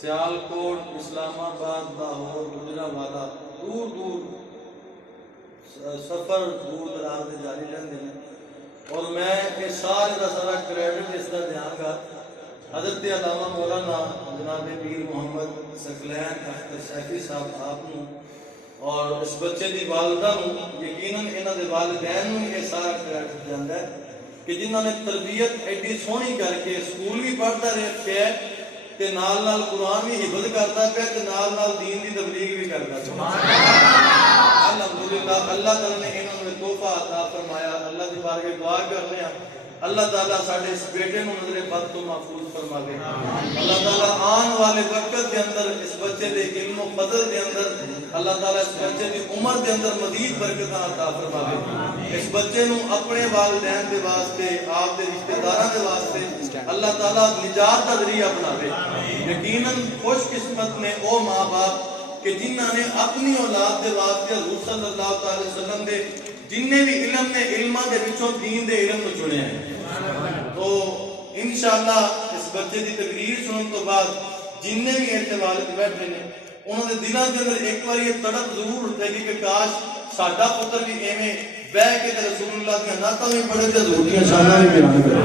سیالکوٹ، اسلام آباد، لاہور، گجرانوالہ دور دور سفر دور دراز کے جاری رہتے ہیں، اور میں یہ سارے کا سارا کریڈٹ اس کا دیا گا حضرت علامہ مولانا جناب پیر محمد ثقلین اختر سیفی صاحب آپ کو، اور اس بچے کی والدہ کو، یقیناً یہاں کے والدین کو یہ سارا کریڈٹ جاتا ہے کہ جنہوں نے تربیت ایڈی سونی کر کے سکول بھی پڑھتا رہ پیا تے نال نال قرآن بھی حفظ کرتا پیا تے نال نال دین دی تبلیغ بھی کرتا پیا۔ الحمدللہ اللہ تعالیٰ نے انہوں نے تحفہ عطا فرمایا۔ اللہ دی بارگاہ دعا کرنے ہیں اللہ تعالیٰ ساڈے اس بیٹے کو نظر بد تو محفوظ فرماوے۔ اللہ تعالیٰ آن والے وقت کے اندر اس بچے دے علم و فضل دے اندر اللہ تعالیٰ اس بچے دی عمر دے اندر مزید برکت عطا فرماوے۔ اس بچے نو اپنے والدین دے واسطے، آپ دے رشتہ داراں دے واسطے اللہ تعالیٰ نجات دا ذریعہ بناوے۔ یقیناً خوش قسمت نے او ماں باپ کہ جنہاں نے اپنی اولاد دے واسطے حضور صلی اللہ علیہ وسلم دے جننے بھی علم نے علماں دے وچوں دین دے علم کو چنے ہیں۔ تو انشاءاللہ اس بچے دی تقریر سنن تو بعد جننے بھی ایسے والد بیٹھے نے انہوں نے دلوں کے اندر ایک بار یہ تڑپ ضرور اٹھے گی کہ کاش ساڈا پتر بھی ایویں بیٹھ کے رسول اللہ کی نعتاں بھی پڑھے تے حضور دی شاناں بھی بیان کرے۔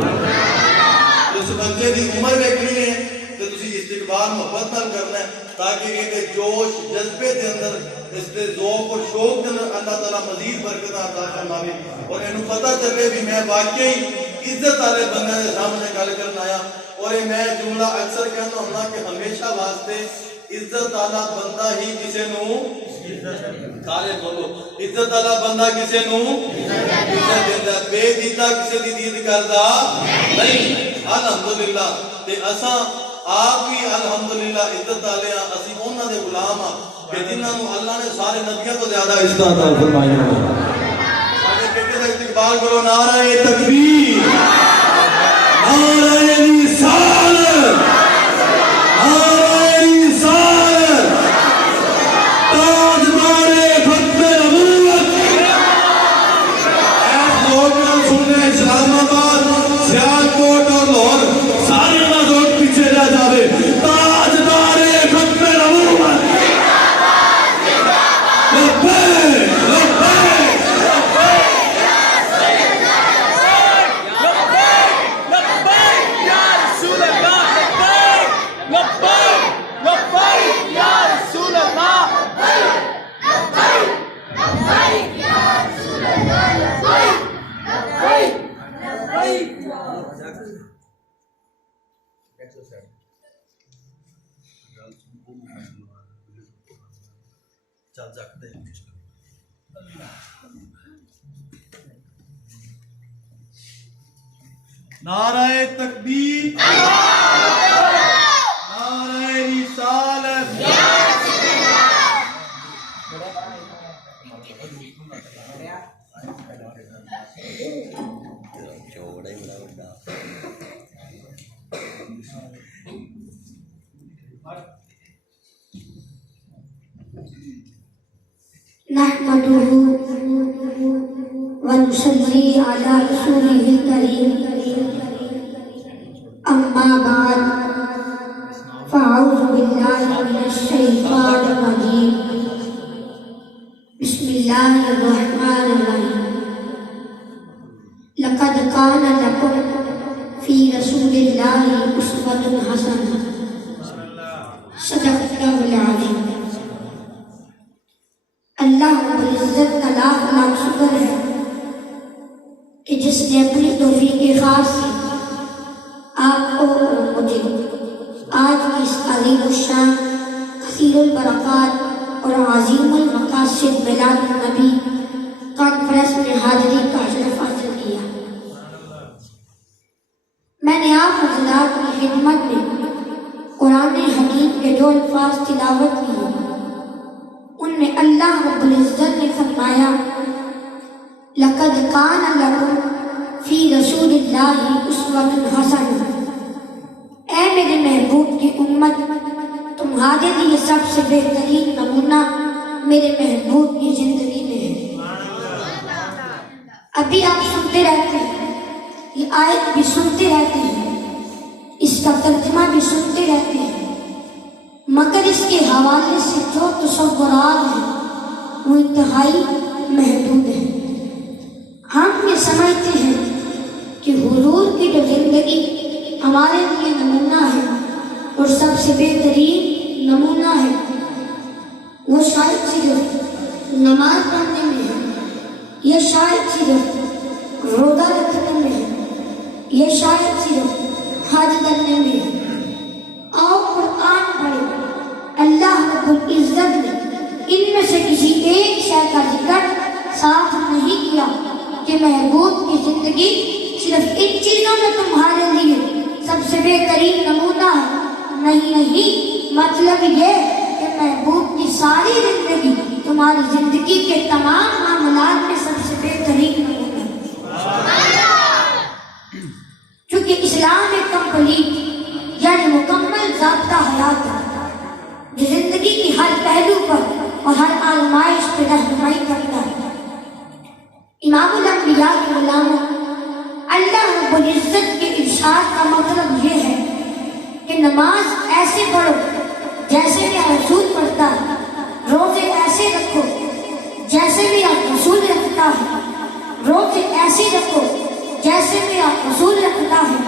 اس بچے دی عمر ویکھنی ہے تے تسی استقبال محبت نال کرنا ہے تاکہ یہ جوش جذبے دے اندر اس دے ذوق اور شوق دے اندر اللہ تعالیٰ مزید برکت عطا فرماوے اور انہوں پتہ چلے بھی میں واقعی عزت والے بندے کے سامنے گل کرنا آیا۔ اور یہ میں جملہ اکثر کہنا ہوں کہ ہمیشہ واسطے عزت والا بندہ ہی کسی نو سارے بولو عزت والا بندہ کسی نو عزت دیتا ہے، بے دیتا کسی دی دید کردا نہیں۔ الحمدللہ تے اساں آپ بھی الحمدللہ عزت والے ہاں، اسی انہاں دے غلام ہاں کہ جنہاں نو اللہ نے سارے نبیوں تو زیادہ عزت عطا فرمائی ہے۔ سارے بیٹے دا استقبال کرو، نعرہ تکبیر، نعرہ رسالت، نعرہ رسالت، تاجدار ختم نبوت۔ ایس لوگ نہ سننے اسلام آباد، سیالکوٹ اور لاہور سارے نہ لوگ پیچھے رہ جاوے۔ تاجدار ختم نبوت، لبیک لبیک نعرہ تکبیر، نعرہ رسالت۔ نحمده ونصلي على رسوله الكريم أما بعد فأعوذ بالله من الشيطان الرجيم بسم الله الرحمن الرحيم لقد كان لكم في رسول الله أسوة حسنة صدق الله العظيم۔ اللہ رب العزت کا لاکھ لاکھ شکر ہے کہ جس نے اپنی توفیق خاص سے آپ کو اور مجھے آج کی اس عظیم الشان کثیر البرکات اور عظیم المقاصد میلاد النبی کانفرنس میں حاضری کا شرف حاصل کیا۔ میں نے آپ حضرات کی خدمت میں قرآن حکیم کے جو الفاظ تلاوت کیے ان میں اللہ رب العزت نے فرمایا لقد کان لکم فی رسول اللہ اسوۃ حسنہ، اے میرے محبوب کی امت تمہارے لیے سب سے بہترین نمونہ میرے محبوب کی زندگی میں ہے۔ ابھی آپ سنتے رہتے ہیں، یہ آیت بھی سنتے رہتے ہیں، اس کا ترجمہ بھی سنتے رہتے ہیں مگر اس کے حوالے سے جو تصورات ہیں وہ انتہائی محدود ہیں۔ ہم یہ سمجھتے ہیں کہ حضور کی جو زندگی ہمارے لیے نمونہ ہے اور سب سے بہترین نمونہ ہے، وہ شاید صرف نماز پڑھنے میں ہے، یا شاید صرف روزہ رکھنے میں ہے، یا شاید صرف حج کرنے میں ہے۔ اور قرآن پڑھے، اللہ رب العزت نے ان میں سے کسی ایک شے کا ذکر صاف نہیں کیا کہ محبوب کی زندگی صرف ان چیزوں میں تمہارے لیے سب سے بہترین نمونہ ہے۔ نہیں، مطلب یہ کہ محبوب کی ساری زندگی تمہاری زندگی کے تمام معاملات میں سب سے بہترین نمونہ ہے۔ چونکہ اسلام ایک کمپلیٹ یعنی مکمل ضابطہ حیات ہے جو زندگی کی ہر پہلو پر اور ہر آزمائش پہ رہنمائی کرتا ہے۔ امام الانبیاء کے غلاموں، اللہ رب العزت کے ارشاد کا مطلب یہ ہے کہ نماز ایسے پڑھو جیسے میرا رسول پڑھتا ہے، روزے ایسے رکھو جیسے میرا رسول رکھتا ہے، روزے ایسے رکھو جیسے میرا رسول رکھتا ہے،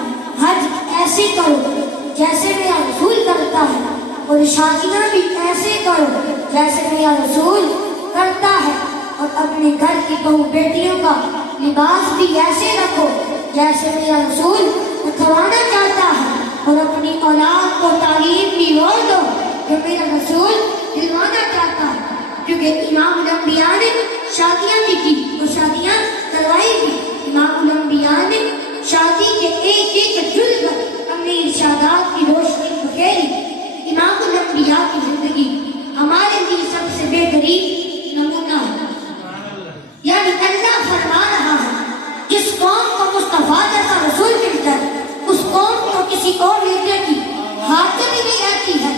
حج ایسے کرو جیسے میرا رسول کرتا ہے، اور شادیاں بھی ایسے کرو جیسے میرا رسول کرتا ہے، اور اپنے گھر کی بہو بیٹیوں کا لباس بھی ایسے رکھو جیسے میرا رسول رکھوانا چاہتا ہے، اور اپنی اولاد کو تعلیم بھی وہ دو جو میرا رسول دلوانا چاہتا ہے۔ کیونکہ امام الانبیاء نے شادیاں بھی کی اور شادیاں کروائی بھی۔ امام الانبیاء نے شادی کے ایک ایک جز پر اپنے ارشادات کی روشنی بکھیری۔ امام الانبیاء کی زندگی ہمارے لیے سب سے بہترین نمونہ ہے۔ یعنی اللہ فرما رہا ہے جس قوم کو مصطفیٰ جیسا رسول ملتا ہے اس قوم کو کسی اور لیڈر کی حاجت ہی نہیں رہتی ہے،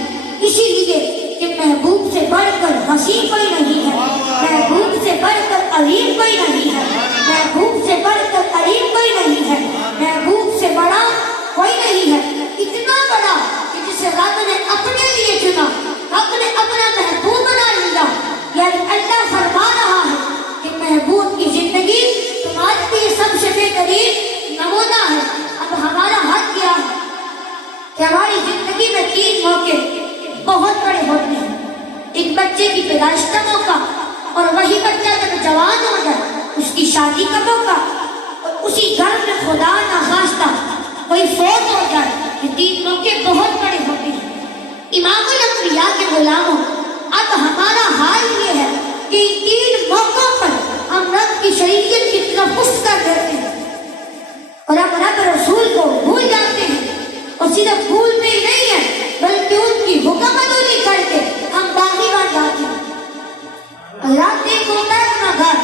اسی لیے کہ محبوب سے بڑھ کر حسین کوئی نہیں ہے، محبوب سے بڑھ کر علیم کوئی نہیں ہے، محبوب سے بڑھ کر علیم کوئی نہیں ہے، محبوب سے بڑا کوئی نہیں ہے، اتنا بڑا کہ جسے رب نے اپنے لیے چنا، رب نے اپنا محبوب بنا لیا۔ یعنی اللہ فرما رہا ہے کہ محبوب کی زندگی تمہارے لیے سب سے بہترین نمونہ ہے۔ اب ہمارا حق کیا ہے کہ ہماری زندگی میں 3 موقع بہت بڑے ہوتے ہیں۔ ایک بچے کی پیدائش کا موقع، اور وہی بچہ جب جوان ہو جائے اس کی شادی کا موقع، اور اسی گھر میں خدا نخواستہ کوئی فوت ہو جائے۔ یہ 3 موقع بہت بڑے ہوتے ہیں۔ امام الانبیاء کے غلاموں، اب ہمارا حال یہ ہے کہ ان 3 موقعوں پر ہم رب کی شریعت کی طرف رخ کر دیتے ہیں، اور اب رب رسول کو بھول جاتے ہیں، اور صرف بھولتے ہی نہیں ہیں بلکہ ان کی حکم عملی کر کے ہم باغی بن جاتے ہیں۔ اللہ ایک ہوتا ہے اپنا گھر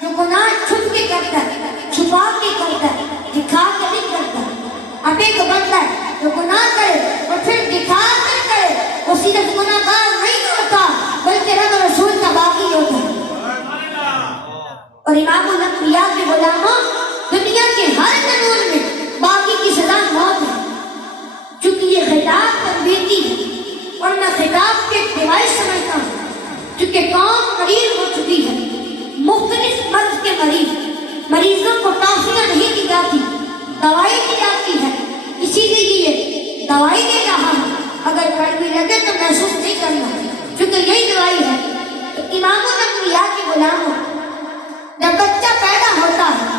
جو گناہ چھپ کے کرتا ہے، چھپا کے کرتا ہے، دکھا کے نہیں کرتا۔ اب ایک بندہ ہے جو گناہ کرے اور پھر دکھا کر کرے، وہ صرف گناہ گار نہیں ہوتا بلکہ رب رسول کا باغی ہوتا ہے۔ اور امام الانبیاء کے غلاموں، دنیا کے ہر قانون میں باغی کی سزا موت ہے۔ چونکہ یہ خطاب تنبیہی ہے اور میں خطاب کے ڈیوائس سمجھتا ہوں، چونکہ قوم مریض ہو چکی ہے، مختلف مرض کے مریضوں کو ٹافیاں نہیں دی جاتی، دوائی دی جاتی ہے، اسی لیے یہ دوائی دے رہا ہے، اگر کڑوی لگے تو محسوس نہیں کرنا، چونکہ یہی دوائی ہے۔ تو امام الانبیاء کے غلاموں، جب بچہ پیدا ہوتا ہے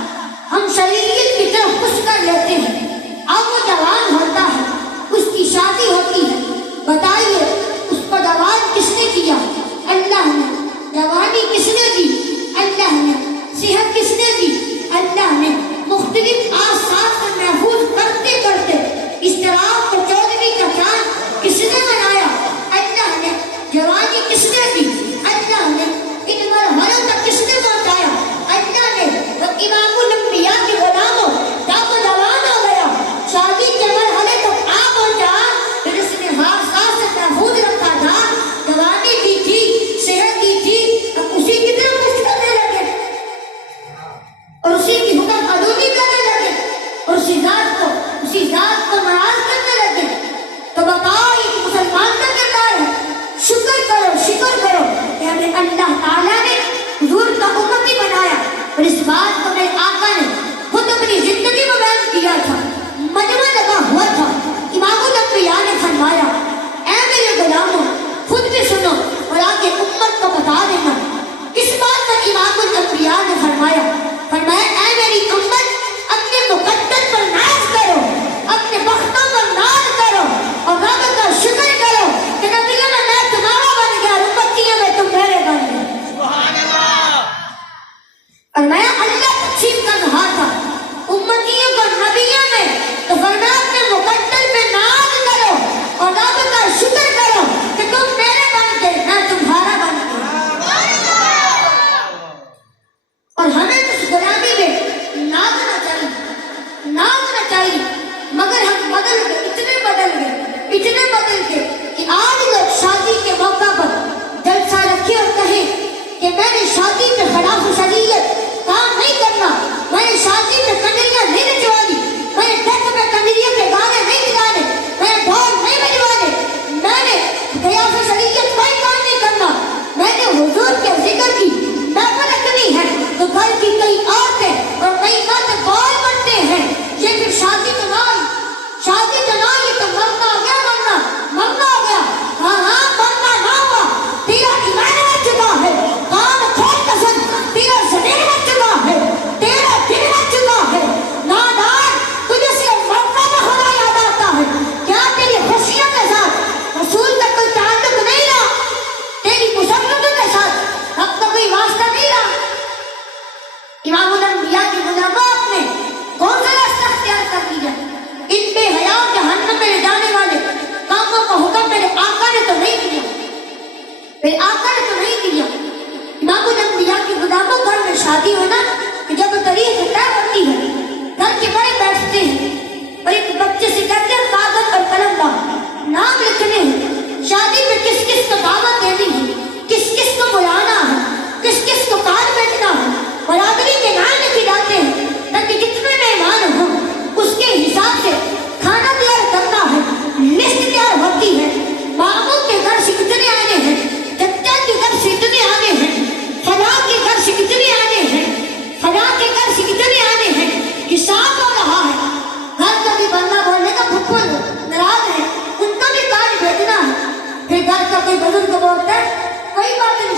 ہم شریعت کی طرف خوش کر لیتے ہیں، اب وہ جوان ہوتا ہے، اس کی شادی ہوتی ہے، بتائیے اس کو جوان کس نے کیا؟ اللہ نے۔ جوانی کس نے دی؟ اللہ نے۔ صحت کس نے دی؟ اللہ نے۔ مختلف آثار کو محفوظ کرتے کرتے اضطراب کو 14ویں کا چاند کس نے بنایا؟ اللہ نے۔ جوانی کس نے دی؟ اللہ نے۔ ان مرحلوں تک کس نے پہنچایا؟ اللہ نے۔ اور امام الانبیاء کے غلاموں، جب وہ جوان ہو گیا، شادی کے مرحلے کو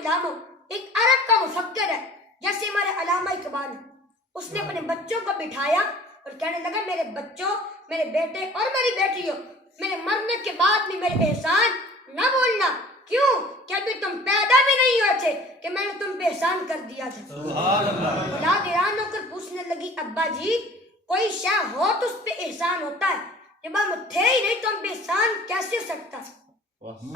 غلاموں، ایک عرب کا مفکر ہے جیسے ہمارے علامہ اقبال، اس نے اپنے بچوں کو بٹھایا اور کہنے لگا میرے بچوں، میرے بیٹے اور میری بیٹیوں، میرے مرنے کے بعد بھی میرے احسان نہ بھولنا. کیوں کہ ابھی تم پیدا بھی نہیں ہوئے تھے کہ میں نے تم پہ احسان کر دیا تھا. اولاد حیران ہو کر پوچھنے لگی ابا جی کوئی شے ہو تو اس پہ احسان ہوتا ہے، جب ہم تھے ہی نہیں تو ہم پہ احسان کیسے ہو سکتا ہے؟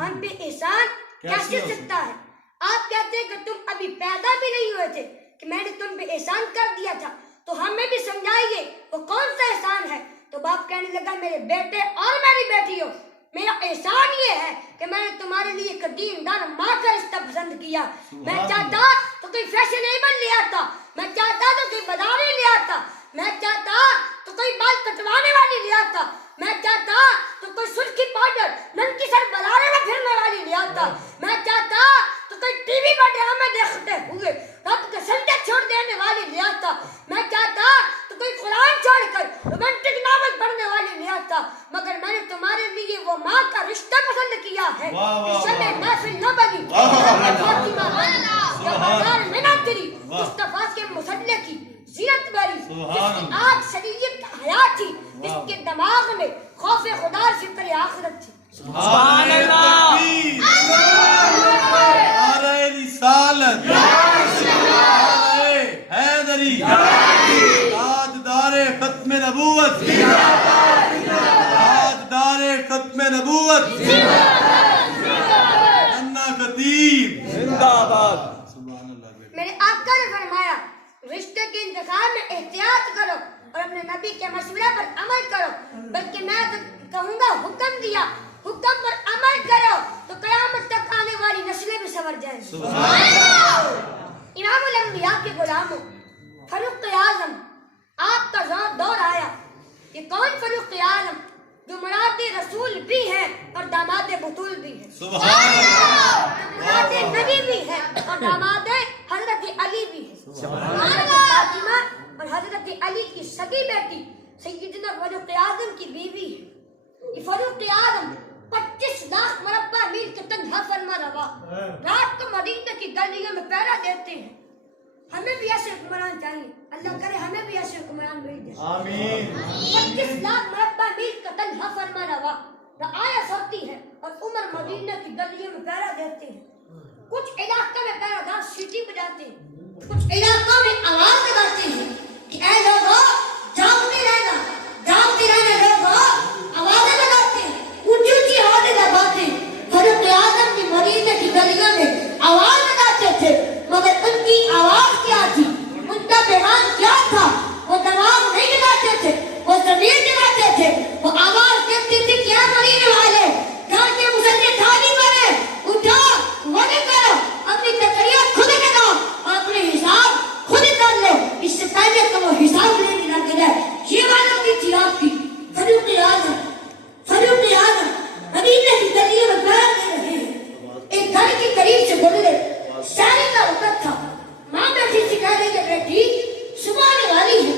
ہم پہ احسان کیسے ہو سکتا ہے؟ آپ کہتے ہیں کہ تم ابھی پیدا بھی نہیں ہوئے تھے کہ میں نے تم پہ احسان کر دیا تھا، تو ہمیں بھی سمجھائیے وہ کون سا احسان ہے. تو باپ کہنے لگا میرے بیٹے اور میری بیٹیوں، میرا احسان یہ ہے کہ میں نے تمہارے لیے ایک دیندار ماں کا رشتہ پسند کیا. میں چاہتا تو کوئی فیشنیبل لے آتا، میں چاہتا تو کوئی بداری لے آتا، میں چاہتا تو کوئی بال کٹوانے والی لے آتا، میں چاہتا تو کوئی سرخی پاؤڈر ننکی سر بلارے میں پھرنے والی لے آتا، میں چاہتا تو کوئی ٹی وی پر ڈرامے دیکھتے ہوئے رب کے سجدے چھوڑ دینے والی لے آتا، میں چاہتا تو کوئی قرآن چھوڑ کر رومانٹک ناول پڑھنے والی لے آتا، مگر میں نے تمہارے لیے وہ ماں کا رشتہ پسند کیا ہے. شب محفل نہ بنی فاطمہ بازار میں نہ تری، مصطفیٰ کے مسلح کی زینت بری، جس کی آگ شریعت کا حیات تھی، جس کے دماغ میں خوف خدا اور فکر آخرت تھی. سبحان اللہ. نعرہ رسالت، نعرہ حیدری، تاجدار ختم نبوت، تاجدار ختم نبوت، انا خطیب زندہ باد. میرے آقا نے فرمایا رشتے کے انتخاب میں احتیاط کرو اور اپنے نبی کے مشورے پر عمل کرو، بلکہ میں کہوں گا حکم دیا، حکم پر عمل کرو تو قیامت تک آنے والی نسلیں بھی سنور جائیں. امام الانبیاء کے غلاموں، فاروق اعظم آپ کا دور آیا. یہ کون فاروق اعظم؟ جو مراد رسول بھی ہیں اور داماد بطول بھی ہیں، جو مراد نبی بھی ہیں اور داماد حضرت علی بھی ہیں. حضرت فاطمہ اور حضرت علی کی سگی بیٹی سیدنا فاروق اعظم کی بیوی ہے. یہ فاروق اعظم 25 لاکھ مربع میل کے تنہا فرما روا رات کو مدینہ کی گلیوں میں پہرا دیتے ہیں. ہمیں بھی ایسے حکمران چاہیے، اللہ کرے ہمیں بھی ایسے حکمران بھیج دے. آمین. 25 لاکھ مربع میل کا تنہا فرما روا رعایت ہوتی ہے اور عمر مدینہ کی گلیوں میں پہرا دیتے ہیں. کچھ علاقوں میں پہرا دار سیٹی بجاتے ہیں، کچھ علاقوں میں آواز لگاتے ہیں کہ اے لوگو جاگتے رہنا، جاگتے رہنا لوگو، آوازیں لگاتے ہیں، اونچی اونچی آوازیں لگاتے ہیں. فاروق اعظم کی مدینہ کی گلیوں میں آواز لگاتے تھے، مگر ان کی آواز کیا تھی، ان کا پیغام کیا تھا؟ وہ دماغ نہیں لگاتے تھے، وہ ضمیر لگاتے تھے. وہ آواز کہتے تھے کیا مدینے والے گھر کے مسلح تھالی کرے، اٹھو وضو کرو، اپنی تکریات خود لگاؤ اور اپنے حساب خود کر لو، اس سے پہلے کہ وہ حساب لینے لگ جائے. یہ باتوں کی تھی آپ کی. فاروق اعظم، فاروق اعظم مدینہ کی گلیوں میں پہرا دے رہے ہیں. ایک گھر کے قریب سے گزرے، ساری کا وقت تھا. ماں بیٹھی سے کہہ رہی ہے بیٹی صبح آنے والی ہے،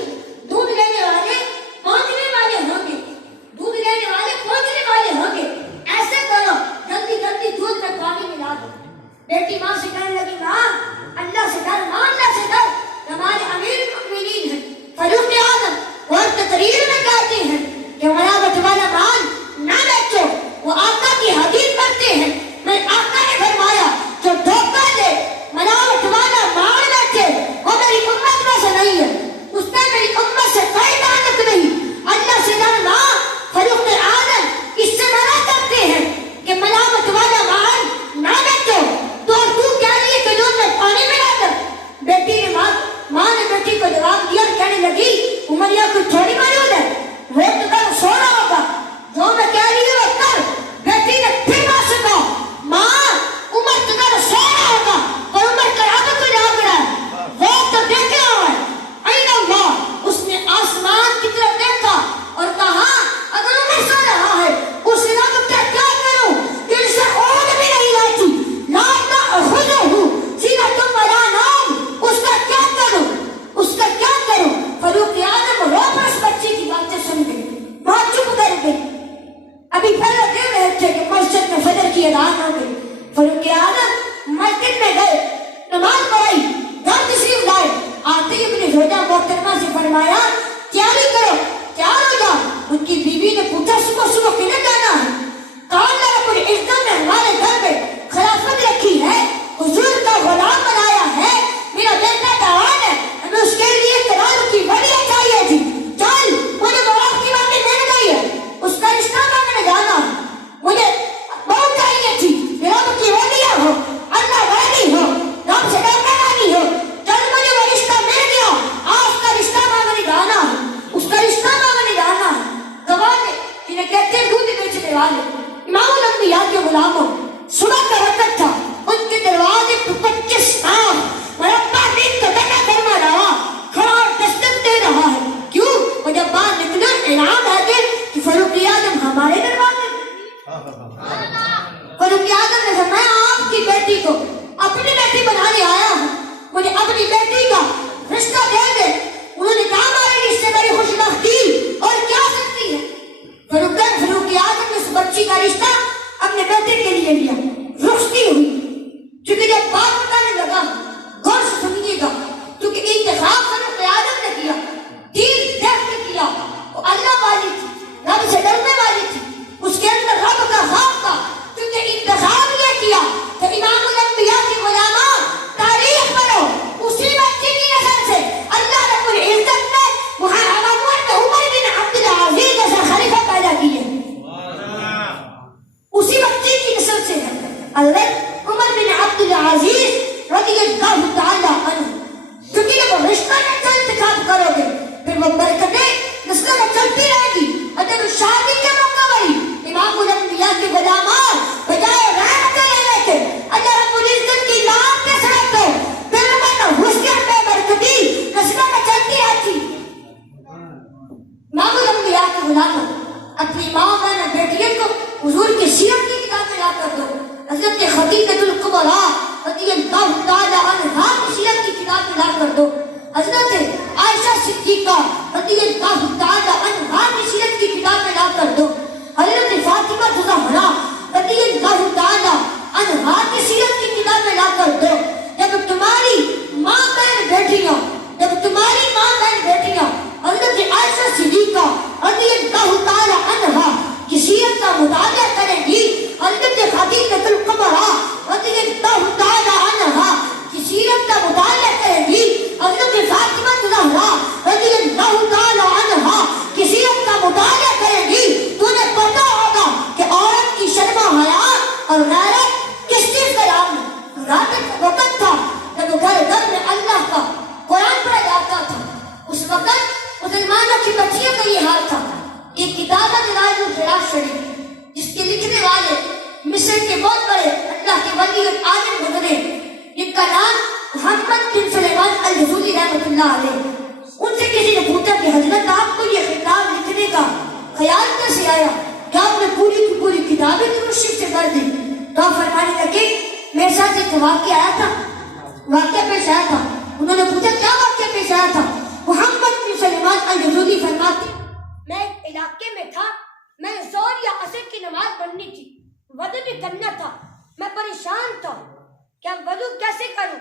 دودھ لینے والے پہنچنے والے ہوں گے، دودھ لینے والے پہنچنے والے ہوں گے، ایسے کرو جلدی جلدی دودھ میں پانی ملا دو. بیٹی ماں سے کہنے لگی ماں اللہ سے ڈر، ماں اللہ سے ڈر، ہمارے امیر المؤمنین ہیں فاروق اعظم، اور تقریر میں کہتے ہیں کہ ملاوٹ والا مال نہ بیچو. وہ آقا کی حدیث کرتے ہیں، میں آقا نے فرمایا جو دھوکہ دے ملاوٹ والا مال بیچے وہ میری امت میں سے نہیں ہے، اس میں میری امت سے کوئی تعلق نہیں. اللہ سے ڈر ماں. فاروق اعظم اس سے منع کرتے ہیں کہ ملاوٹ والا مال نہ بیچو، تو تو کیا لیے کہ دودھ میں پانی ملا کر. بیٹی نے ماں نے بیٹی کو جواب دیا، کہنے لگی عمریہ کو تھوڑی معلوم ہے، وہ تو کل سو رہا ہوگا، جو میں کہہ رہی ہوں وہ کر. بیٹی نے پھر بات سے کہا ماں عمر تو کل سو رہا ہوگا اور عمر کا اب تو جاگ رہا ہے، وہ تو دیکھ رہا ہے. این اللہ، اس نے آسمان کی طرف دیکھا اور کہا اگر عمر سو رہا ہے اس رب کا کیا کروں کہ اسے اونگ بھی نہیں آتی، لا تأخذہ سنۃ ولا نوم، اس کا کیا کروں، اس کا کیا کروں. فاروق اعظم رو پر اس بچی کی باتیں سن گئی، بہت چپ کر گئی. ابھی پہلے دے رہے تھے کہ مسجد میں فجر کی اذان ہو گئی. فاروق اعظم مرتے مسجد میں گئے, نماز پڑھائی, گھر تشریف لائے, آتے ہی اپنی زوجہ محترمہ سے فرمایا تیاری کرو, تیار ہو جاؤ. ان کی بیوی نے پوچھا صبح صبح کدھر جانا ہے؟ کہا اللہ رب العزت نے ہمارے گھر میں خلافت رکھی ہے, حضور کا غلام بنایا ہے, میرا بیٹا جوان ہے, ہمیں اس کے لیے ترازو کی بڑی چاہیے تھی. چل مجھے بہت کی باتیں مل گئی ہے, اس کا رشتہ مانگنے جانا ہے, مجھے بہت چاہیے تھی, میرا کی ولیہ ہو, اللہ والی ہو, رب سے ڈرنے والی ہو. چل مجھے وہ رشتہ مل گیا, آپ کا رشتہ مانگنے جانا ہے, اس کا رشتہ مانگنے جانا ہے. گواہ نے جنہیں کہتے ہیں دودھ بیچنے والے, امام الانبیاء کے غلاموں, صبح کا وقت تھا, ان کے دروازے پر 25 نام مربع دن کا بیٹا فرما رہا کھڑا اور دستک دے رہا ہے. کیوں؟ وہ جب باہر نکلا اعلان ہے کہ فاروق اعظم ہمارے دروازے. فاروق اعظم نے فرمایا آپ کی بیٹی کو اپنی بیٹی بنانے آیا ہوں, مجھے اپنی بیٹی کا رشتہ دے دے. انہوں نے کہا ہمارے رشتے بڑی خوشبختی اور کیا سکتی ہے. فاروق اعظم نے اس بچی کا رشتہ اپنے بیٹے کے لیے لیا. رخصتی ہوئی, چونکہ جب بات بتانے لگا غور سے سنیے گا, کیونکہ انتخاب فاروق اعظم نے کیا, دین دیکھ کے کیا, وہ اللہ والی تھی, رب سے ڈرنے والی تھی, اس کے اندر رب کا خوف تھا, کیونکہ انتخاب یہ کیا کہ امام الانبیاء کے غلاموں تاریخ پڑھو, اسی بچے کی نسل سے اللہ رب العزت نے عمر بن عبد العزیز جیسا خلیفہ پیدا کیے. اسی بچے کی نسل سے حضرت عمر بن عبد العزیز رضی اللہ تعالی عنہ, کیونکہ جب وہ رشتہ کا انتخاب کرو گے پھر وہ برکتیں نسلوں میں چلتی رہے گی. اور جب شادی کے موقع پر امام الانبیاء کے غلامان بجائے رحمت لینے کے اللہ رب العزت کی لعنت کے سبب تو پھر وہ حسن بے برکتی نسلوں میں چلتی رہتی. امام الانبیاء کے غلاموں اپنی ماں بہن بیٹیوں کو حضور کی سیرت کی کتابیں لا کر دو. حضرت خدیجہ الکبریٰ رضی اللہ تعالی عنہا کی سیرت کی کتابیں لا کر دو. حضرت عائشہ صدیقہ رضی اللہ تعالی عنہا کی سیرت کی کتابیں لا کر دو. حضرت فاطمہ زہرا رضی اللہ تعالی عنہا کی سیرت کی کتابیں لا کر دو. جب تمہاری ماں بہن بیٹیاں حضرت عائشہ صدیقہ رضی اللہ تعالی عنہا کی سیرت کا مطالعہ کریں گی, حضرت خدیجہ الکبریٰ رضی اللہ تعالی عنہا کی سیرت کا مطالعہ کریں گی, حضرت فاطمہ زہرا رضی اللہ تعالی عنہا کی سیرت کا مطالعہ کریں گی, تو انہیں پتہ ہوگا کہ عورت کی شرم و حیا اور غیرت کس چیز کا نام ہے. رات کا وقت تھا جب گھر میں اللہ کا قرآن پڑھا جاتا تھا. اس وقت مسلمانوں کی بچیوں کا یہ حال تھا. ایک کتاب ہے دلائل الخیرات شریف, جس کے لکھنے والے مصر کے بہت بڑے اللہ کے ولی اور عالم گزرے, جن کا نام محمد بن سلیمان الجزولی رحمۃ اللہ علیہ. ان سے کسی نے پوچھا کہ حضرت آپ کو یہ خطاب لکھنے کا خیال کیسے آیا کہ آپ نے پوری کی پوری کتابیں درست سے کر دی؟ تو آپ فرمانے لگے میرے ساتھ ایک واقعہ آیا تھا, واقعہ پیش آیا تھا. انہوں نے پوچھا کیا واقعہ پیش آیا تھا؟ محمد بن سلیمان الجزولی فرماتے میں ایک علاقے میں تھا, میں زور یا عصر کی نماز پڑھنی تھی, وضو بھی کرنا تھا, میں پریشان تھا کہ اب وضو کیسے کروں.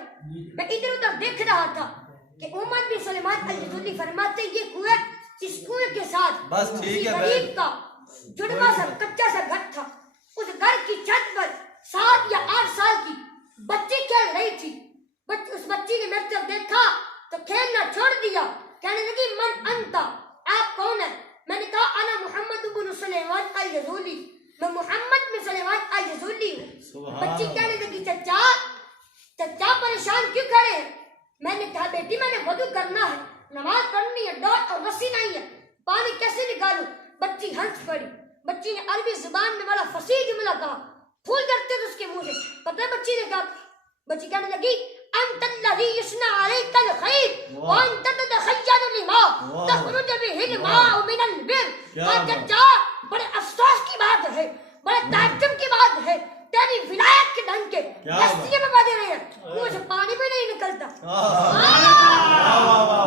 میں ادھر ادھر دیکھ رہا تھا کہ محمد بن سلیمان الجزولی فرماتے یہ کنویں اس کنویں کے ساتھ بس ٹھیک ہے غریب کا جڑواں سا کچا سا گھر تھا. اس گھر کی چھت پر 7 یا 8 سال کی بچی کھیل رہی تھی. اس بچی نے میری طرف دیکھا تو کھیلنا چھوڑ دیا, کہنے لگی من انت, آپ کون ہیں؟ میں نے کہا انا محمد بن سلیمان الجزولی, میں محمد بن سلیمان الجزولی ہوں. بچی کہنے لگی چچا پریشان کیوں کھڑے ہیں؟ میں نے کہا بیٹی میں نے وضو کرنا ہے, نماز پڑھنی ہے, ڈوٹ اور رسی نہیں ہے, پانی کیسے نکالوں؟ بچی ہنس پڑی. بچی نے عربی زبان میں بڑا فصیح جملہ کہا, پھول جھڑتے تھے اس کے منہ سے. پتہ ہے بچی نے کہا؟ بچی کہنے لگی انت الذی یصنع علیک الخیر وانت تتخیل لما تخرج به الماء من البر. چچا بڑے افسوس کی بات ہے, بڑے تعجب کی بات ہے, تیری ولایت کے ڈھنگ کے رسیے میں بادے رہے ہیں, منہ سے پانی بھی نہیں نکلتا.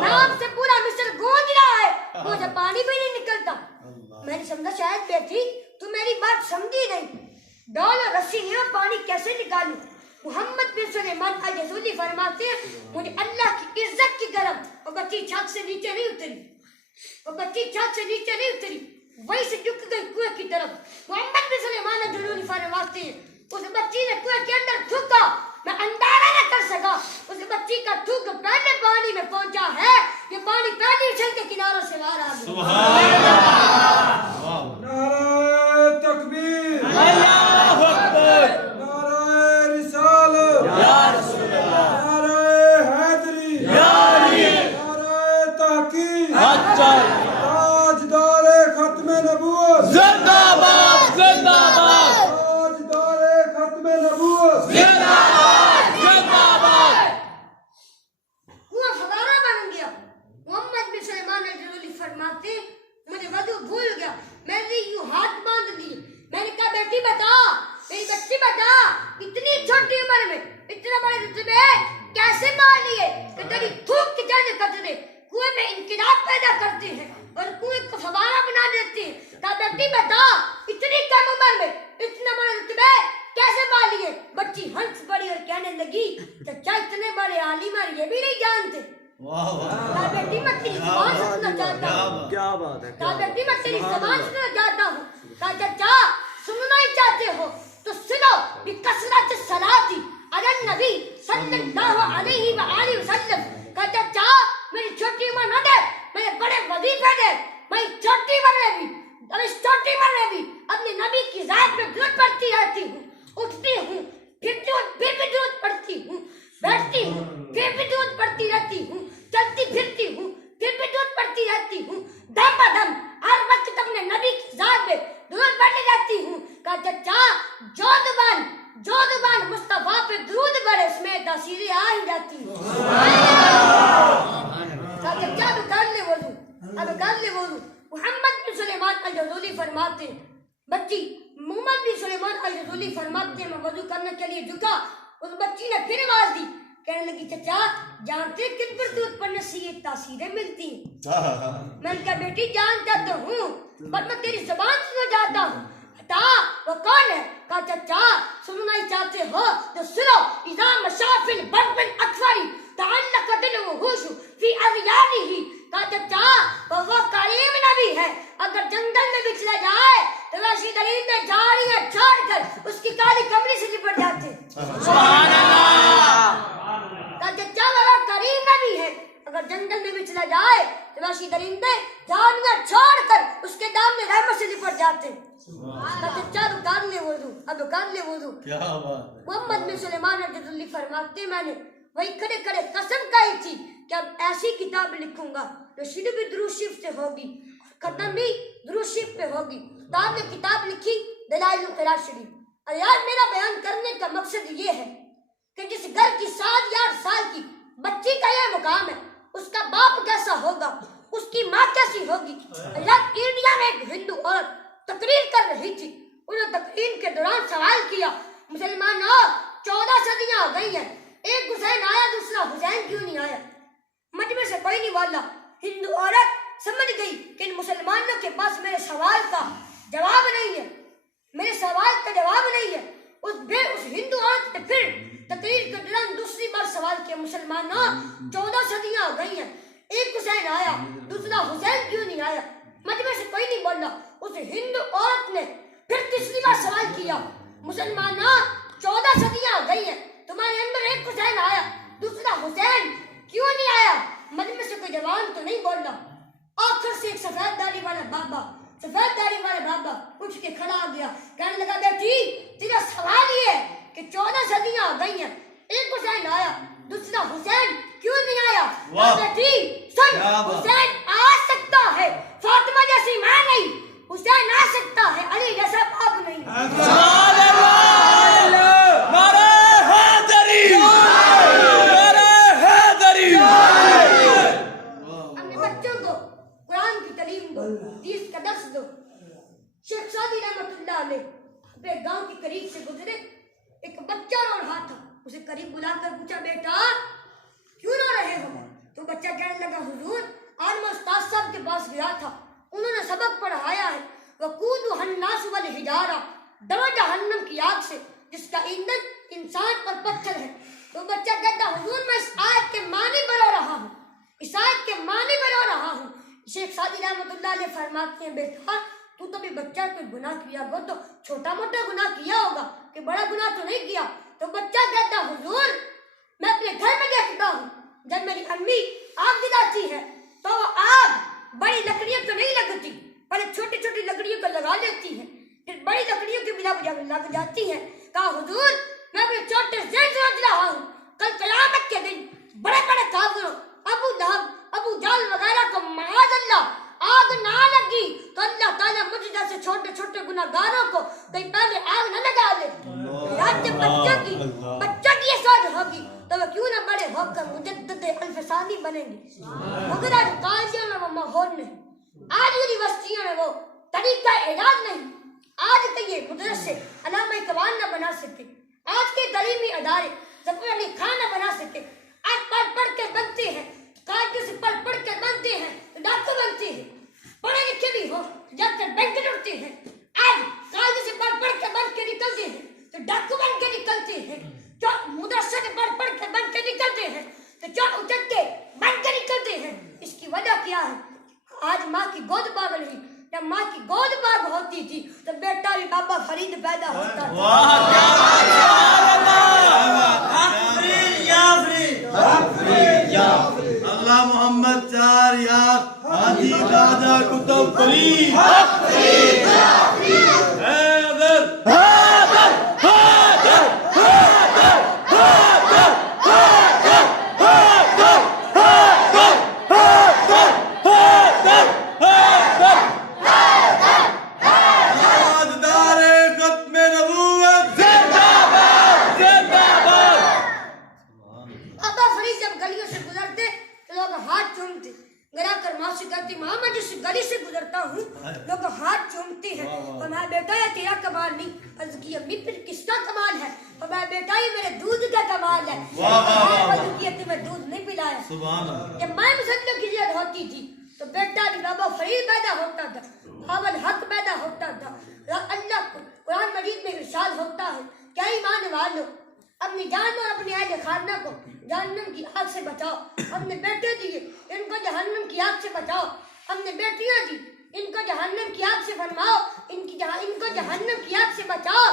نام سے پورا مصر گونج رہا ہے, منہ سے پانی بھی نہیں نکلتا. میں نے سمجھا شاید بیٹی تو میری بات سمجھی نہیں, ڈول اور رسی نہیں, پانی کیسے نکالوں؟ محمد بن سلیمان الجزولی فرماتے ہیں مجھے اللہ کی عزت کی گرم وہ بچی چھت سے نیچے نہیں اتری، وہ بچی چھت سے نیچے نہیں اتری، وہیں سے جھک گئی کنویں کی طرف۔ محمد بن سلیمان الجزولی فرماتے ہیں اس بچی نے کنویں کے اندر تھوکا، میں اندازہ نہ کر سکا اس بچی کا تھوک پہلے پانی میں پہنچا ہے، یہ پانی پہلے اچھل کے کناروں سے باہر آ گیا۔ نعرہ تکبیر، اللہ اکبر نعرہ رسالت، یا رسول اللہ نعرہ حیدری، یا علی نعرہ تحقیق، اچھا تاجدار ختم نبوت، زندہ باد زندہ باد تاجدار ختم نبوت، زندہ باد زندہ باد۔ کنواں فوارہ بن گیا۔ محمد بن سلیمان الجزولی فرماتے ہیں مجھے وضو بھول گیا، میں نے یوں ہاتھ باندھ لیے، میں نے کہا بیٹی بتا، میری بچی بتا، اتنی چھوٹی عمر میں اتنا بڑے رتبے کیسے مان لیے کہ تیری تھوک کے جانے قطرے کنویں میں انقلاب پیدا کرتے ہیں اور کنویں کو فوارہ بنا دیتے ہیں۔ کہا بیٹی بتا، اتنی کم عمر میں اتنا بڑے رتبے کیسے مان لیے؟ بچی ہنس پڑی اور کہنے لگی چچا اتنے بڑے عالم ہیں یہ بھی نہیں جانتے۔ کہا بیٹی میں تیری زبان سننا چاہتا ہوں، کیا بات ہے، کہا بیٹی میں تیری زبان سننا چاہتا ہوں۔ کہا چچا سننا ہی چاہتے ہو تو سنو، بکثرت الصلاۃ علی النبی صلی اللہ علیہ وآلہ وسلم۔ کہا چچا میری چھوٹی عمر نہ دے، میرے بڑے وظیفے دے، میں چھوٹی عمر میں بھی اور اس چھوٹی عمر میں بھی اپنے نبی کی ذات پہ درود پڑھتی رہتی ہوں، اٹھتی ہوں پھر بھی درود پڑھتی ہوں، بیٹھتی ہوں پھر بھی درود پڑھتی رہتی ہوں، چلتی پھرتی ہوں پھر بھی درود پڑھتی رہتی ہوں، دم بدم ہر وقت اپنے نبی کی ذات پہ درود پڑھتی رہتی ہوں۔ کہا چچا جو زبان مصطفیٰ پہ درود پڑھے اس میں تاثیریں آ ہی جاتی ہیں۔ کہا چچا اب کر لے وضو، اب کر لے وضو۔ محمد بن سلیمان الجزولی فرماتے ہیں بچی محمد بن سلیمان الجزولی فرماتے ہیں میں وضو کرنے کے لیے جھکا، اس بچی نے پھر آواز دی، کہنے لگی چچا جانتے کن پر درود پڑھنے سے یہ تاثیریں ملتی ہیں؟ میں نے کہا بیٹی جانتا تو ہوں پر میں تیری زبان سننا چاہتا ہوں، بتا وہ کون ہے؟ کہا چچا سننا ہی چاہتے ہو تو سنو، اذا مشى في البر الاكثر تعلقت الوحوش في اغيانه۔ کہا چچا وہ کریم نبی ہے، اگر جنگل میں بھی چلا جائے تو ویسی دلیل میں جھاڑیاں چھوڑ کر اس کی کالی کمری سے لپٹ جاتے۔ سبحان اللہ۔ کہا چچا وہ کریم نبی ہے، اگر جنگل میں بھی چلا جائے تو ویسی درندے جھاڑیاں چھوڑ کر اس کے دام میں رحمت سے لپٹ جاتے۔ کہا چچا اب کر لے وضو، اب کر لے وضو۔ کیا بات، محمد بن سلیمان الجزولی فرماتے میں نے وہی کھڑے کھڑے قسم کھائی تھی کہ اب ایسی کتاب لکھوں گا جو شروع بھی درود شریف سے ہوگی، ختم بھی درود شریف پہ ہوگی۔ تو آپ نے کتاب لکھی دلائل الخیرات شریف۔ اور یار میرا بیان کرنے کا مقصد یہ ہے کہ جس گھر کی 7 یا 8 سال کی بچی کا یہ مقام ہے، اس کا باپ کیسا ہوگا، اس کی ماں کیسی ہوگی۔ یار انڈیا میں ایک ہندو عورت تقریر کر رہی تھی، انہوں نے تقریر کے دوران سوال کیا مسلمانوں 14 صدیاں ہو گئی ہیں، ایک حسین آیا دوسرا حسین کیوں نہیں آیا؟ مجمع سے کوئی نہیں بولا۔ ہندو عورت سمجھ گئی کہ ان مسلمانوں کے پاس میرے سوال کا جواب نہیں ہے، میرے سوال کا جواب نہیں ہے۔ اس ہندو عورت نے پھر تقریر کے دوران دوسری بار سوال کیا مسلمانوں 14 صدیاں ہو گئی ہیں، ایک حسین آیا دوسرا حسین کیوں نہیں آیا؟ مجمع سے کوئی نہیں بولا۔ اس ہندو عورت نے پھر تیسری بار سوال کیا مسلمانوں 14 صدیاں ہو گئی ہیں، تمہارے اندر ایک حسین آیا دوسرا حسین کیوں نہیں آیا؟ مجمع سے کوئی جوان تو نہیں بولا۔ آخر سے ایک سفید داڑھی والا بابا اٹھ کے کھڑا آ گیا، کہنے لگا بیٹی تیرا سوال یہ ہے کہ 14 صدیاں ہو گئی ہیں، ایک حسین آیا دوسرا حسین کیوں نہیں آیا؟ بیٹی سن، حسین آ سکتا ہے، فاطمہ جیسی ماں نہیں، حسین آ سکتا ہے، علی جیسا باپ نہیں۔ سبحان اللہ۔ نعرہ حیدری، نعرہ حیدری۔ اپنے بچوں کو قرآن کی تعلیم دو، حدیث کا درس دو۔ شیخ سعدی رحمۃ اللہ علیہ اپنے گاؤں کے قریب سے گزرے، ایک بچہ رو رہا تھا، اسے قریب بلا کر پوچھا بیٹا کیوں رو رہے ہو؟ تو بچہ کہنے لگا حضور آج میں استاد صاحب کے پاس گیا تھا، انہوں نے سبق پڑھایا ہے وقودها الناس والحجارہ، دو جہنم کی آگ سے جس کا ایندھن انسان اور پتھر ہے. تو بچہ کہتا حضور میں اس آیت کے معنی پر رو رہا ہوں, اس آیت کے معنی پر رو رہا ہوں. شیخ سعدی رحمۃ اللہ علیہ فرماتے ہیں بیٹا تو بھی بچہ کوئی گناہ کیا ہوگا تو چھوٹا موٹا گناہ کیا ہوگا کہ بڑا گناہ تو نہیں کیا. تو بچہ کہتا حضور میں اپنے گھر میں دیکھتا ہوں جب میری امی آگ جلاتی ہے تو وہ آگ بڑی لکڑیوں کو نہیں لگتی, پہلے چھوٹی چھوٹی لکڑیوں کو لگا لیتی ہے, پھر بڑی لکڑیوں کی بنا بجا لگ جاتی ہے. کہا حضور میں اپنے چھوٹے سے سوچ رہا ہوں کل قیامت کے دن بڑے بڑے کافروں ابو لہب ابو جہل وغیرہ کو معاذ اللہ آگ نہ لگی تو اللہ تعالیٰ مجھ جیسے چھوٹے چھوٹے گناہ گاروں کو کہیں پہلے آگ نہ لگا لے. بچہ کی یہ سوچ ہوگی تو وہ کیوں نہ بڑے ہو کر مجدد الفسانی بنیں گے. مگر آج کالجوں میں وہ ماحول نہیں, آج یونیورسٹیوں میں وہ طریقہ اعداد نہیں, آج کے یہ مدرسے علامہ اقبال نہ بنا سکے, آج کے تعلیمی ادارے ظفر علی خان نہ بنا سکے. آج پڑھ کے بنتے ہیں, کالجوں سے پڑھ کے بنتے ہیں تو ڈاکٹر بنتے ہیں, پڑھے لکھے بھی ہو جا کر بینک لوٹتے ہیں. آج کالجوں سے پڑھ کے بن کے نکلتے ہیں تو ڈاکو بن کے نکلتے ہیں, جو مدرسے سے پڑھ کے بن کے نکلتے ہیں تو چوٹ اچک کے بن کے نکلتے ہیں. اس کی وجہ کیا ہے؟ آج ماں کی گود باغ نہیں, جب ماں کی گود باغ ہوتی تھی تو بیٹا بھی بابا فرید پیدا ہوتا تھا. اللہ محمد چار یار حاجی راجہ کتب فرید لوگ ہاتھ چومتے ہیں. فرمایا بیٹا یہ تیرا کمال نہیں. عرض کی امی پھر کس کا کمال ہے؟ فرمایا بیٹا یہ میرے دودھ کا کمال ہے. عرض کی تمہیں دودھ نہیں پلایا. جب ماں مسلموں کی زیادت ہوتی تھی تو بیٹا بھی بابا فرید پیدا ہوتا تھا, بابا حق پیدا ہوتا تھا. اللہ قرآن مجید میں ارشاد ہوتا ہے کیا ایمان والو اپنی جان اور اپنی اہل خانہ کو جہنم کی آگ سے بچاؤ. ہم نے بیٹے دیے ان کو جہنم کی آگ سے بچاؤ. ہم نے بیٹیاں دی ان کو جہنم کی آگ سے فرماؤ, ان کو جہنم کی آگ سے بچاؤ.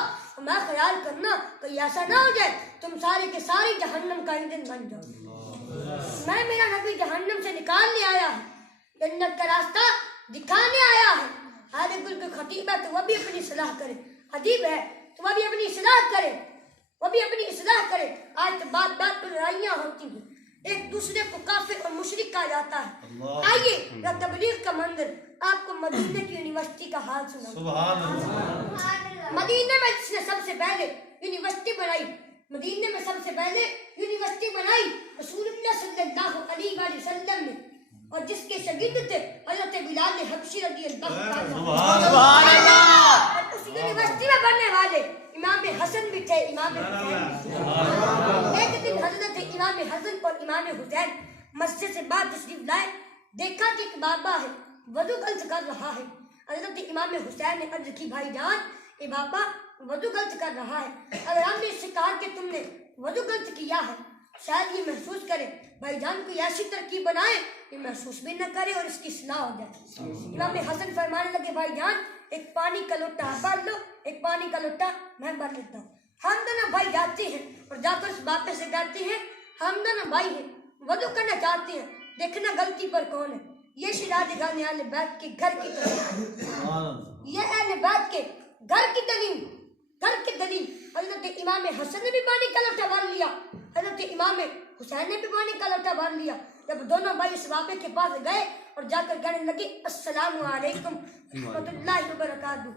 میں خیال کرنا کوئی ایسا نہ ہو جائے تم سارے کے سارے جہنم کا ایندھن بن جاؤ. میں میرا نبی جہنم سے نکالنے آیا ہے, جنت کا راستہ دکھانے آیا ہے. ہر گل کے خطیب ہے تو وہ بھی اپنی اصلاح کرے, خطیب ہے تو وہ بھی اپنی اصلاح کرے, وہ بھی اپنی اصلاح کرے. آج تو بات بات پر لڑائیاں ہوتی ہیں, ایک دوسرے کو کافر اور مشرک کہا جاتا ہے. آئیے یا تبلیغ کا منظر آپ کو مدینہ کی یونیورسٹی کا حال سناؤں. مدینہ میں جس نے سب سے پہلے یونیورسٹی بنائی, مدینہ میں سب سے پہلے یونیورسٹی بنائی رسول اللہ صلی اللہ علیہ وآلہ وسلم نے, اور جس کے شاگرد تھے حضرت بلال حبشی رضی اللہ عنہ. اور اس یونیورسٹی میں پڑھنے والے امام حسن بھی تھے, امام حسین. ایک دن حضرت امام حسن اور امام حسین مسجد سے بعد تشریف لائے, دیکھا کہ ایک بابا ہے وضو غلط کر رہا ہے. حضرت امام حسین نے عرض کی بھائی جان یہ بابا وضو غلط کر رہا ہے, اگر ہم نے اس سے کہا کہ تم نے وضو غلط کیا ہے شاید یہ محسوس کرے. بھائی جان کوئی ایسی ترکیب بنائے یہ محسوس بھی نہ کرے اور اس کی اصلاح ہو جائے. امام حسن فرمانے لگے بھائی جان ایک پانی کا لوٹا بھر لو, ایک پانی کا لوٹا میں بھر لیتا ہوں. ہم دونوں بھائی جاتے ہیں اور جا کر اس باپے سے کہتے ہیں ہم دونوں بھائی ہیں وضو کرنا چاہتے ہیں, دیکھنا غلطی پر کون ہے. یہ شہزادگان اہل بیت کے گھر کی تعلیم, یہ اہل بیت کے گھر کی تعلیم, گھر کی دلیل. حضرت امام حسن نے بھی پانی کا لوٹا بھر لیا, حضرت امام حسین نے بھی پانی کا لوٹا بھر لیا. جب دونوں بھائی اس باپے کے پاس گئے اور جا کر کہنے لگے السلام علیکم ورحمۃ اللہ وبرکاتہ,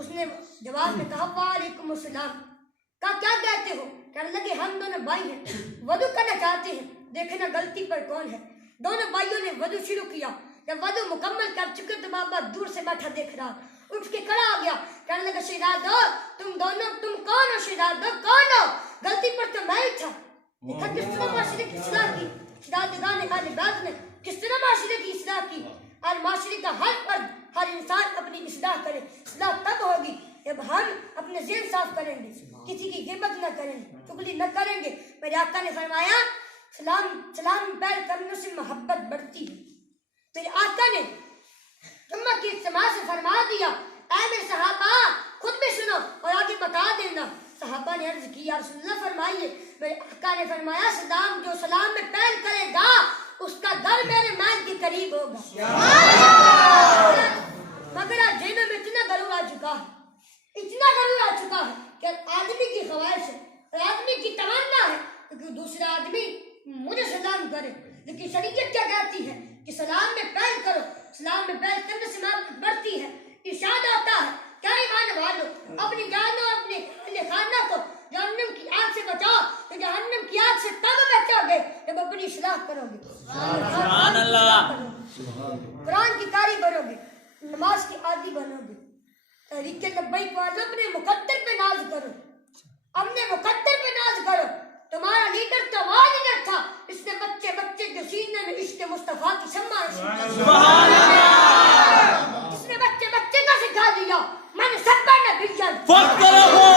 اس نے جواب میں کہا وعلیکم السلام. کہا کیا کہتے ہو؟ کہنے لگے ہم دونوں بھائی ہیں وضو کرنا چاہتے ہیں, دیکھنا غلطی پر کون ہے. دونوں بھائیوں نے وضو شروع کیا. جب وضو مکمل کر چکے تو بابا دور سے بیٹھا دیکھ رہا, اٹھ کے کھڑا ہو گیا. کہنے لگا شہزادو تم کون ہو؟ شہزادو کون ہو؟ غلطی پر تو میں ہی تھا. دیکھا کس طرح معاشرے کی اصلاح کی شہزادگان اہل بیت نے, کس طرح معاشرے کی اصلاح کی. اور معاشرے کا ہر فرد ہر انسان اپنی اصلاح کرے. اصلاح تب ہوگی جب ہم اپنے ذہن صاف کریں گے، کسی کی غیبت نہ کریں گے، چغلی نہ کریں گے، میرے آقا نے فرمایا سلام پیر کرنے سے محبت بڑھتی ہے۔ میرے آقا نے جمعہ کی اجتماع سے فرما دیا، اے میرے صحابہ خود بھی سنو اور آگے بتا دینا۔ صحابہ نے عرض کی یا رسول اللہ فرمائیے۔ میرے آقا نے فرمایا جو سلام میں پیر کرے گا اس کا در میرے محل کے قریب ہوگا۔ مگر آج ذہنوں میں اتنا غرور آ چکا ہے، اتنا غرور آ چکا ہے کہ آدمی کی خواہش ہے اور آدمی کی تمنا ہے کہ دوسرا آدمی مجھے سلام کرے، لیکن شریعت کیا کہتی ہے کہ سلام میں پیر کرو، سلام میں پیر کرنے سے محبت بڑھتی ہے۔ ارشاد آتا ہے کیا ایمان والو اپنی جان اور اپنے اہل خانہ کو جہنم کی آگ سے بچاؤ، کہ جہنم کی آگ سے تب بچو گے جب اپنی اصلاح کرو گے، سبحان اللہ، قرآن کی قاری بنو گے، نماز کی عادی بنو گے۔ تحریک لبیک والوں اپنے مقدر پہ ناز کرو، اپنے مقدر پہ ناز کرو۔ تمہارا لیڈر تو وہ لیڈر تھا اس نے بچے بچے کے سینے میں عشق مصطفیٰ کی شمع روشن کی، سبحان اللہ، اس نے بچے بچے کو سکھا دیا میں نے سبا نبیًا فخر ہو،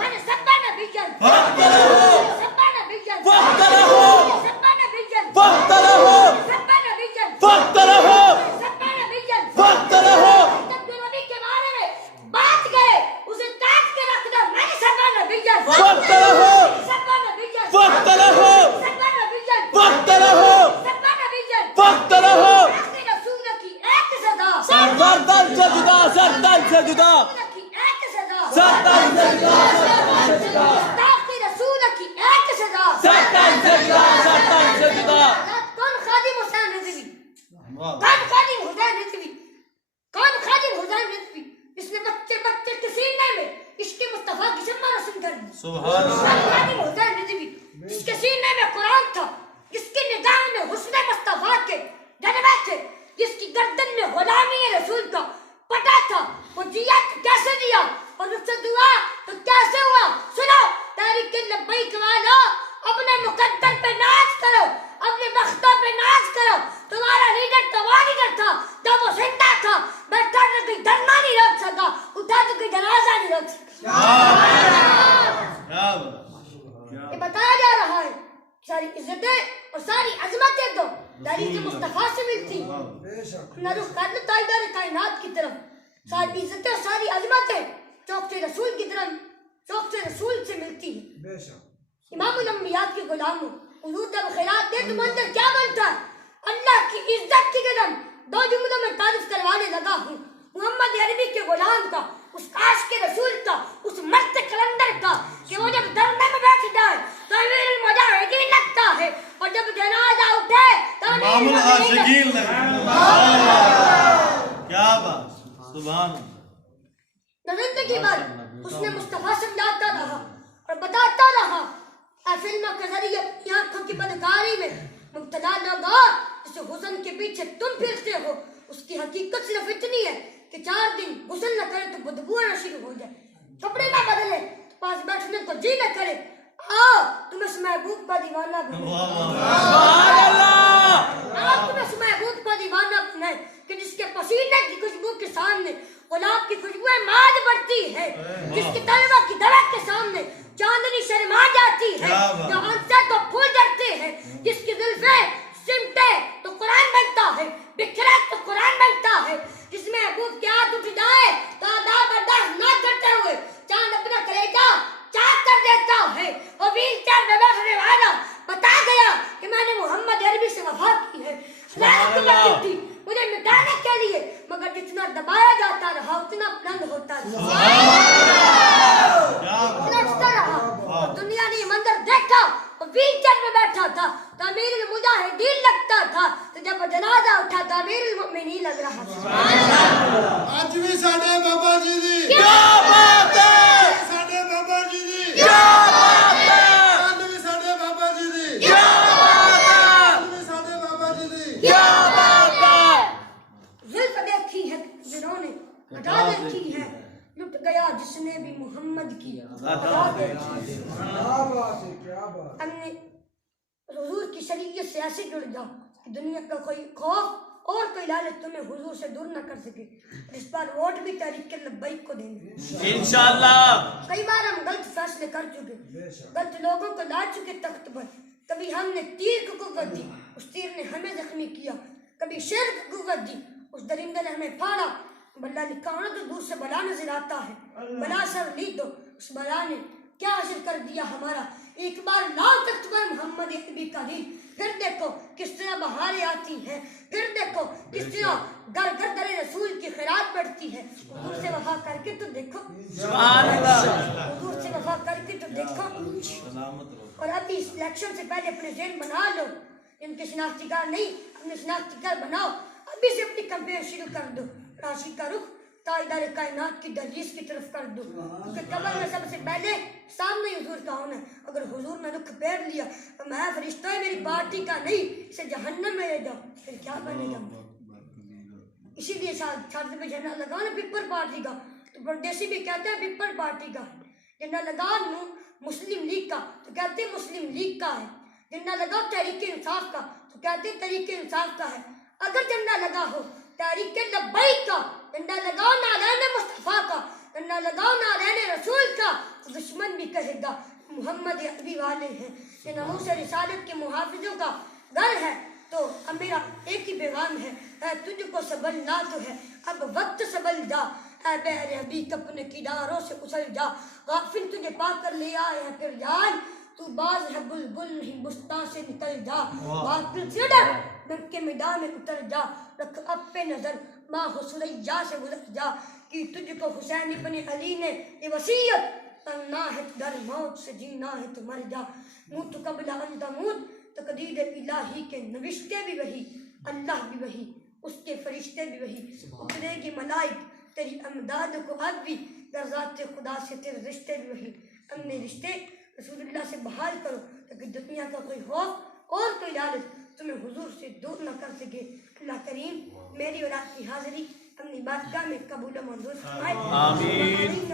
میں نے سبا نبیًا فخر ہو، سبا نبیًا فخر ہو، سبا نبیًا فخر ہو، سبا نبیًا فخر ہو، سبا نبیًا فخر ہو۔ جب جو نبی کے بارے میں بات گئے اسے تاج کے رکھ دو میں نے سبا نبیًا فخر ہو، سبا نبیًا فخر ہو، سبا نبیًا فخر ہو، سبا نبیًا فخر ہو۔ آخری رسول کی ایک صدا سردن سے جدا، سردن سے جدا، کی ایک صدا سردن سے جدا، سردن سے جدا، آخری رسول کی ایک صدا سردن سے جدا، سردن سے جدا۔ کون خادم حسین رضوی، کون خادم حسین رضوی، کون خادم حسین رضوی جس نے بچے بچے کے سینے میں عشق مصطفیٰ کی شمع روشن کر دی۔ سبحان اللہ۔ کون خادم حسین رضوی جس کے سینے میں قرآن تھا، جس کی نگاہ میں حسن مصطفیٰ کے جلوے تھے، جس کی گردن میں غلامی رسول کا پٹا تھا، وہ جیا کیسے دیا اور اس سے دعا تو کیسے ہوا؟ سنو تحریک لبیک والو اپنے مقدر پہ ناز کرو، اپنے بختوں پہ ناز کرو۔ تمہارا لیڈر تو وہ لیڈر تھا جب وہ زندہ تھا، بیٹھا تو کوئی دھرنا نہیں روک سکا، اٹھا تو کوئی جنازہ نہیں روک سکا۔ یہ بتایا جا رہا ہے ساری عزتیں اور ساری عظمتیں تو تحریک مصطفیٰ سے ملتی اپنا رخ کر لو تاجدار کائنات کی طرف، ساری عزتیں اور ساری عظمتیں چوک سے رسول کی طرف، چوک سے رسول سے ملتی ہے۔ امام الانبیاء کے غلاموں حضور جب خیرات دے تو منظر کیا بنتا ہے؟ اللہ کی عزت کی قدم دو جملوں میں تعریف کروانے لگا ہوں، محمد عربی کے غلام کا، اس عاشق کے رسول کا، اس مست کلندر کا کہ وہ جب دھرنے میں بیٹھ جائے تو امیر المجاہدین لگتا ہے اور جب جنازہ اٹھے تو امام العاشقین لگتا ہے۔ کیا بات، سبحان اللہ۔ زندگی بھر اس نے مصطفیٰ سمجھاتا رہا اور بتاتا رہا۔ اے فلموں کے ذریعے اپنی آنکھوں کی بدکاری میں مبتلا لوگوں جس حسن کے پیچھے تم پھرتے ہو، اس کی حقیقت صرف اتنی ہے کہ 4 دن غسل نہ کرے تو بدبو آنا شروع ہو جائے، کپڑے نہ بدلے تو پاس بیٹھنے کو جی نہ کرے۔ آؤ تم اس محبوب کا دیوانہ بنو، سبحان اللہ، آؤ تم اس محبوب کا دیوانہ بنائے کہ جس کے پسینے کی خوشبو کے سامنے گلاب کی خوشبو ماج بڑھتی ہے، جس کی طلبہ کی دھڑک کے سامنے چاندنی شرما جاتی ہے، جو عنصر تو پھول جڑتے ہیں، جس کی زلفیں سمٹے تو قرآن بنتا ہے، بکھرے تو قرآن بنتا ہے، جس میں محبوب کے ہاتھ اٹھ جائے تو آداب برداشت نہ کرتے ہوئے چاند اپنا کلیجہ چاک کر دیتا ہے، اور ویل چیئر میں بیٹھنے والا بتا گیا کہ میں نے محمد عربی سے وفا کی ہے، مجھے مٹانے کے لیے، مگر جتنا دبایا جاتا رہا اتنا بلند ہوتا رہا، اتنا رہا۔ اور دنیا نے یہ منظر دیکھا اور ویل چیئر میں بیٹھا تھا تو امیر المجاہدین لگتا تھا، تو جب جنازہ اٹھا تو امیر المؤمنین لگ رہا تھا۔ ਅੱਜ ਵੀ ਸਾਡੇ ਬਾਬਾ ਜੀ ਦੀ کیا بات ہے، ਸਾਡੇ ਬਾਬਾ ਜੀ ਦੀ کیا بات ہے، ਅੱਜ ਵੀ ਸਾਡੇ ਬਾਬਾ ਜੀ ਦੀ کیا بات ہے، ਅੱਜ ਵੀ ਸਾਡੇ ਬਾਬਾ ਜੀ ਦੀ کیا بات ہے۔ زلف دیکھی ہے جنہوں نے ادا دیکھی ہے، لٹ گیا جس نے بھی محمد کی ادا دیکھی ہے۔ کیا بات ہے، کیا بات ہم نے حضور کی شریعت سے ایسے جڑ جاؤ کہ دنیا کا کوئی خوف اور کوئی لالچ تمہیں حضور سے دور نہ کر سکے. اس بار ووٹ بھی تحریک لبیک کو دیں گے انشاءاللہ. کئی بار ہم غلط فیصلے کر چکے, غلط لوگوں کو لا چکے تخت پر. کبھی ہم نے تیر کو قوت دی, اس تیر نے ہمیں زخمی کیا. کبھی شیر کو قوت دی, اس درندے نے ہمیں پھاڑا. بلا لکھا ہونا تو دور سے بلا نظر آتا ہے, بلا سر لی تو اس بلا نے کیا حاصل کر دیا ہمارا. ایک بار لاؤ تخت پر محمد عربی کا دین, پھر دیکھو کس طرح بہاریں آتی ہیں, پھر دیکھو کس طرح گھر گھر در رسول کی خیرات بڑھتی ہے. حضور سے وفا کر کے تو دیکھو, سبحان اللہ. حضور سے وفا کر کے تو دیکھو. اور ابھی اس الیکشن سے پہلے اپنے ذہن بنا لو, ان کے شناختی کار نہیں اپنے شناختی کار بناؤ. ابھی سے اپنی کمپین شروع کر دو, راشی کا رخ تاجدار کائنات کی دہلیز کی طرف کر دو, کیونکہ قبر میں سب سے پہلے سامنے حضور کا ہونا ہے. اگر حضور نے رخ پھیر لیا تو میں فرشتہ میری پارٹی کا نہیں, اسے جہنم میں لے جاؤ, پھر کیا بنے گا. اسی لیے چھاتی پہ جھنڈا لگاؤ نا پیپل پارٹی کا, تو پردیسی بھی کہتے ہیں پیپل پارٹی کا ہے. جھنڈا لگاؤ مسلم لیگ کا تو کہتے ہیں مسلم لیگ کا ہے. جھنڈا لگاؤ تحریک انصاف کا تو کہتے ہیں تحریک انصاف کا ہے. اگر جھنڈا لگا ہو تحریک لبیک کا, جھنڈا لگاؤ نعرین مصطفیٰ کا, جھنڈا لگاؤ نعرین رسول کا, تو دشمن بھی کہے گا محمد عربی والے ہیں. یہ ناموس رسالت کے محافظوں کا گھر ہے. تو اب میرا ایک ہی پیغام ہے, اے تجھ کو سنبھلنا تو ہے اب وقت سنبھل جا, اے بہر حبیب اپنے کناروں سے اچھل جا. غافل تجھے پا کر لے آئے ہیں پھر جان, تو باز ہے بلبل نہیں بستان سے نکل جا. غافل سے ڈر ڈر کے میدان میں اتر جا, رکھ اب پہ نظر ماں حسنیہ سے گزر جا. کہ تجھ کو حسین ابن علی نے یہ وصیت, تننا ہے تو ڈر موت سے, جینا ہے تو مر جا. موت قبل ان تموت, تقدیر الہی کے نوشتے بھی وہی, اللہ بھی وہی, اس کے فرشتے بھی وہی. اترے گی ملائک تیری امداد کو اب بھی, در ذات خدا سے تیرے رشتے بھی وہی. اپنے رشتے رسول اللہ سے بحال کرو تاکہ دنیا کا کوئی خوف اور کوئی لالچ تمہیں حضور سے دور نہ کر سکے. اللہ کریم میری اور آپ کی حاضری اپنی بارگاہ میں قبول و منظور فرمائے. آمین.